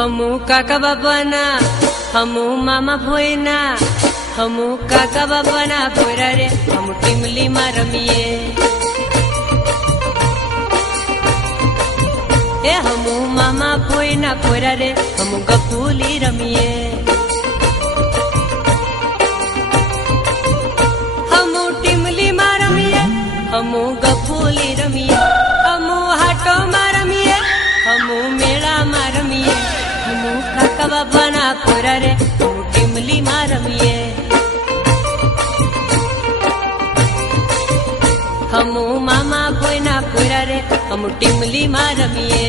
हमू काका बाबाना हमू मामा भोयना हमू काका बाबाना भोयरा रे हम टीमली में रमीए ए हमू मामा भोयना भोयरा रे हम गफूली रमीए हमू टीमली में रमीए हमू गफूली रमीए हमू हाटो में रमीए हमू मेला में रमीए हमू काका बाबाना भोयरा रे हम टीमली में रमीए हमू मामा भोयना भोयरा रे हम टीमली में रमीए।